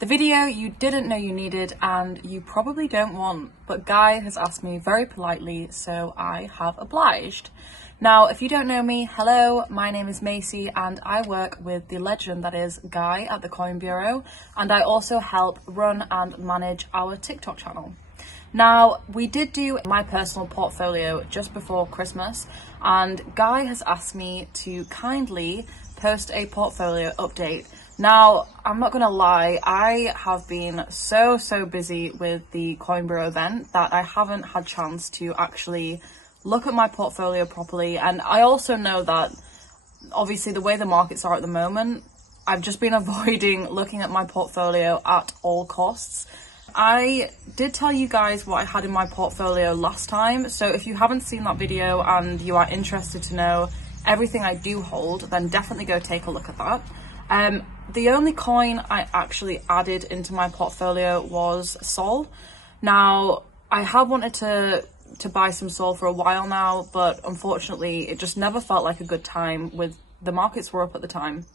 The video you didn't know you needed and you probably don't want, but Guy has asked me very politely, so I have obliged. Now, if you don't know me, hello, my name is Macey and I work with the legend that is Guy at the Coin Bureau, and I also help run and manage our TikTok channel. Now, we did do my personal portfolio just before Christmas, and Guy has asked me to kindly post a portfolio update. Now, I'm not gonna lie, I have been so busy with the Coin Bureau event that I haven't had chance to actually look at my portfolio properly. And I also know that obviously the way the markets are at the moment, I've just been avoiding looking at my portfolio at all costs. I did tell you guys what I had in my portfolio last time, so if you haven't seen that video and you are interested to know everything I do hold, then definitely go take a look at that. The only coin I actually added into my portfolio was Sol. Now, I have wanted to buy some Sol for a while now, but unfortunately it just never felt like a good time with the markets were up at the time.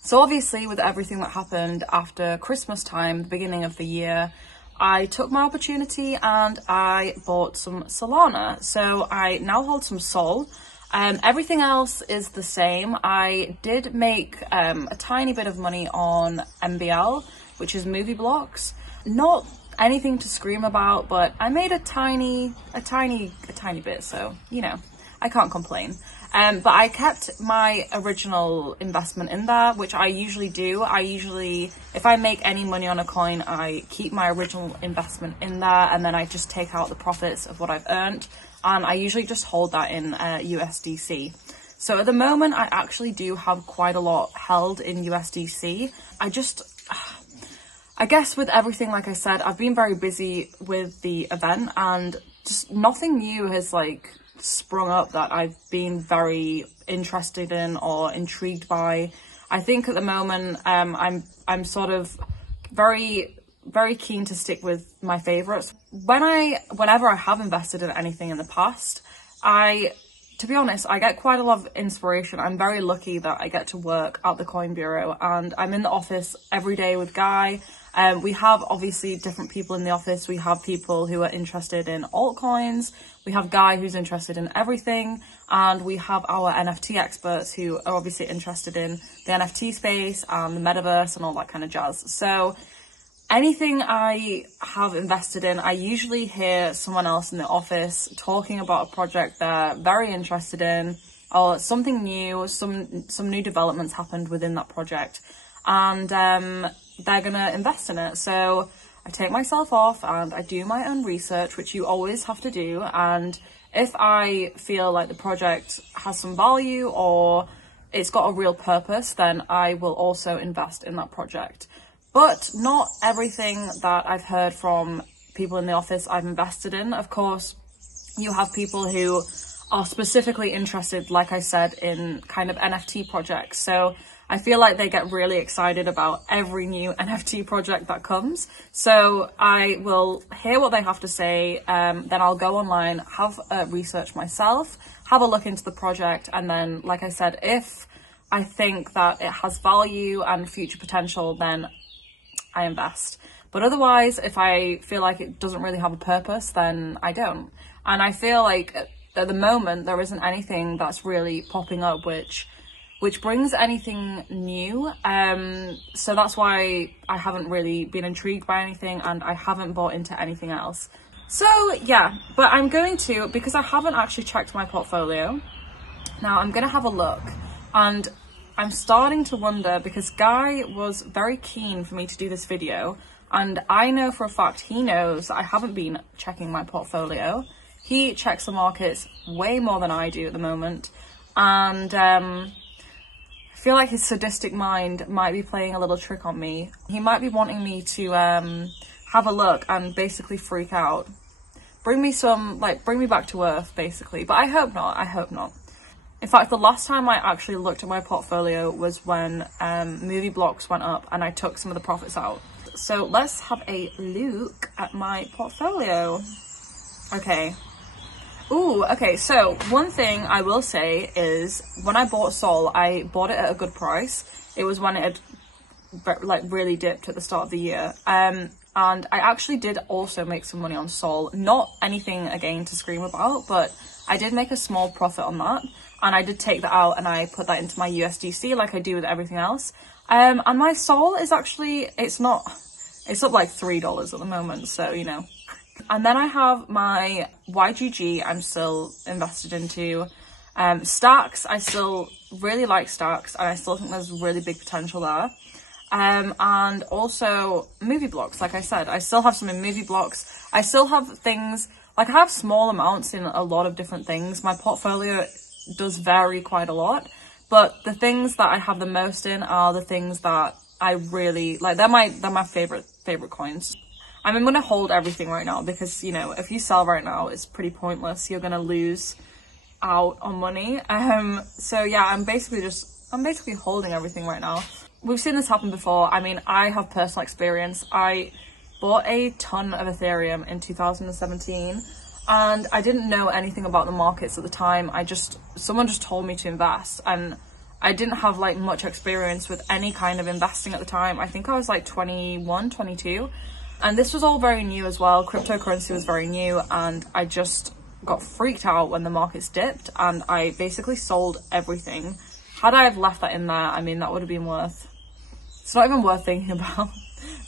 So obviously with everything that happened after Christmas time, the beginning of the year, I took my opportunity and I bought some Solana. So I now hold some Sol. Everything else is the same. I did make a tiny bit of money on MBL, which is movie blocks. Not anything to scream about, but I made a tiny bit, so you know, I can't complain. But I kept my original investment in there, which I usually do. If I make any money on a coin, I keep my original investment in there, and then I just take out the profits of what I've earned. And I usually just hold that in USDC. So at the moment, I actually do have quite a lot held in USDC. I guess with everything, like I said, I've been very busy with the event and just nothing new has like sprung up that I've been very interested in or intrigued by. I think at the moment, I'm sort of very keen to stick with my favorites. Whenever I have invested in anything in the past, to be honest, I get quite a lot of inspiration. I'm very lucky that I get to work at the Coin Bureau and I'm in the office every day with Guy. We have obviously different people in the office. We have people who are interested in altcoins. We have Guy who's interested in everything. And we have our NFT experts who are obviously interested in the NFT space and the metaverse and all that kind of jazz. So anything I have invested in, I usually hear someone else in the office talking about a project they're very interested in, or something new, some new developments happened within that project, and they're gonna invest in it. So I take myself off and I do my own research, which you always have to do, and if I feel like the project has some value or it's got a real purpose, then I will also invest in that project. But not everything that I've heard from people in the office I've invested in. Of course, you have people who are specifically interested, like I said, in kind of NFT projects. So I feel like they get really excited about every new NFT project that comes. So I will hear what they have to say, then I'll go online, have research myself, have a look into the project, and then, like I said, if I think that it has value and future potential, then I invest. But otherwise, if I feel like it doesn't really have a purpose, then I don't. And I feel like at the moment there isn't anything that's really popping up which brings anything new. So that's why I haven't really been intrigued by anything and I haven't bought into anything else. So yeah, but I'm going to, because I haven't actually checked my portfolio, now I'm gonna have a look. And I'm starting to wonder, because Guy was very keen for me to do this video, and I know for a fact he knows I haven't been checking my portfolio. He checks the markets way more than I do at the moment, and I feel like his sadistic mind might be playing a little trick on me. He might be wanting me to have a look and basically freak out. Bring me back to earth, basically. But I hope not. In fact, the last time I actually looked at my portfolio was when movie blocks went up and I took some of the profits out. So let's have a look at my portfolio. Okay. Ooh, okay, so one thing I will say is when I bought Sol, I bought it at a good price. It was when it had like really dipped at the start of the year. And I actually did also make some money on Sol. Not anything again to scream about, but I did make a small profit on that. And I did take that out and I put that into my USDC like I do with everything else. And my Sol is actually, it's up like $3 at the moment, so you know. And then I have my YGG I'm still invested into. Stacks, I still really like Stacks, and I still think there's really big potential there. And also movie blocks, like I said, I still have some in movie blocks. I still have things, like I have small amounts in a lot of different things. My portfolio does vary quite a lot, but the things that I have the most in are the things that I really like. They're my favorite coins. I mean, I'm gonna hold everything right now because, you know, if you sell right now, it's pretty pointless. You're gonna lose out on money. So yeah, I'm basically holding everything right now. We've seen this happen before. I mean, I have personal experience. I bought a ton of Ethereum in 2017 and I didn't know anything about the markets at the time. Someone just told me to invest, and I didn't have like much experience with any kind of investing at the time. I think I was like 21, 22. And this was all very new as well. Cryptocurrency was very new, and I just got freaked out when the markets dipped, and I basically sold everything. Had I have left that in there, I mean, that would have been worth, it's not even worth thinking about,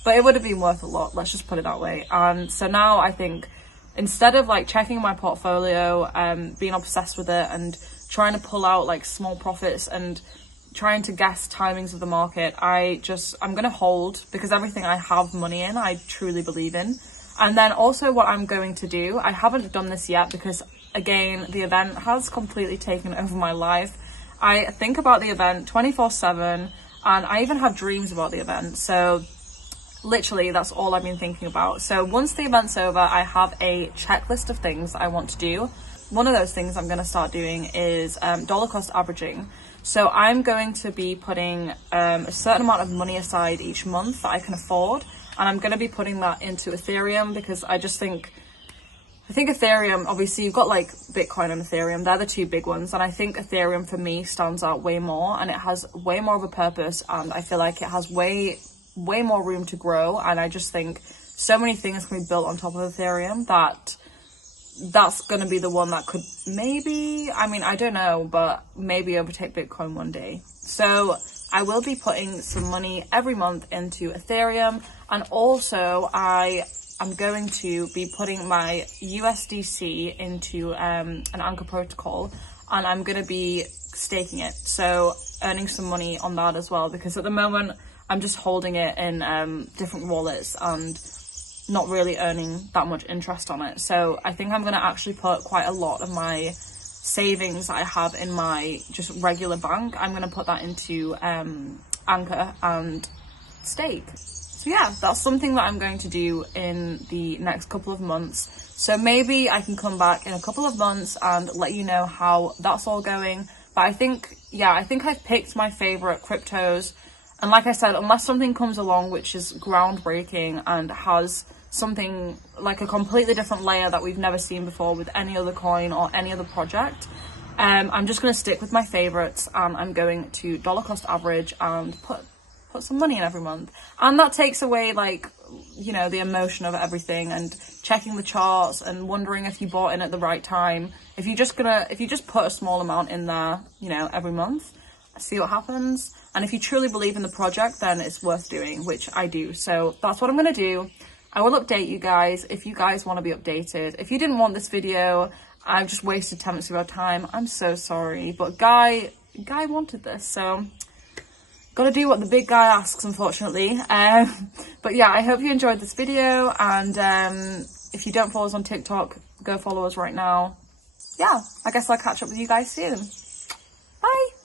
but it would have been worth a lot, let's just put it that way. And so now I think instead of like checking my portfolio, being obsessed with it and trying to pull out like small profits and trying to guess timings of the market, I'm gonna hold, because everything I have money in, I truly believe in. And then also what I'm going to do, I haven't done this yet because again, the event has completely taken over my life. I think about the event 24/7, and I even have dreams about the event. So literally that's all I've been thinking about. So once the event's over, I have a checklist of things I want to do. One of those things I'm going to start doing is dollar cost averaging. So I'm going to be putting a certain amount of money aside each month that I can afford, and I'm going to be putting that into Ethereum because I think Ethereum, obviously you've got like Bitcoin and Ethereum, they're the two big ones, and I think Ethereum for me stands out way more, and it has way more of a purpose, and I feel like it has way more room to grow. And I just think so many things can be built on top of Ethereum that's going to be the one that could maybe, I mean, I don't know, but maybe overtake Bitcoin one day. So I will be putting some money every month into Ethereum, and also I'm going to be putting my USDC into an Anchor protocol, and I'm going to be staking it, so earning some money on that as well, because at the moment I'm just holding it in different wallets and not really earning that much interest on it. So I think I'm going to actually put quite a lot of my savings I have in my just regular bank, I'm going to put that into Anchor and stake. So yeah, that's something that I'm going to do in the next couple of months. So maybe I can come back in a couple of months and let you know how that's all going. But I think I've picked my favorite cryptos. And like I said, unless something comes along which is groundbreaking and has something like a completely different layer that we've never seen before with any other coin or any other project, I'm just going to stick with my favorites, and I'm going to dollar cost average and put some money in every month. And that takes away, like, you know, the emotion of everything and checking the charts and wondering if you bought in at the right time. If you just put a small amount in there, you know, every month, see what happens. And if you truly believe in the project, then it's worth doing, which I do. So that's what I'm going to do. I will update you guys if you guys want to be updated. If you didn't want this video, I've just wasted 10 minutes of your time. I'm so sorry. But Guy wanted this, so gotta do what the big guy asks, unfortunately. But yeah, I hope you enjoyed this video. And if you don't follow us on TikTok, go follow us right now. Yeah, I guess I'll catch up with you guys soon.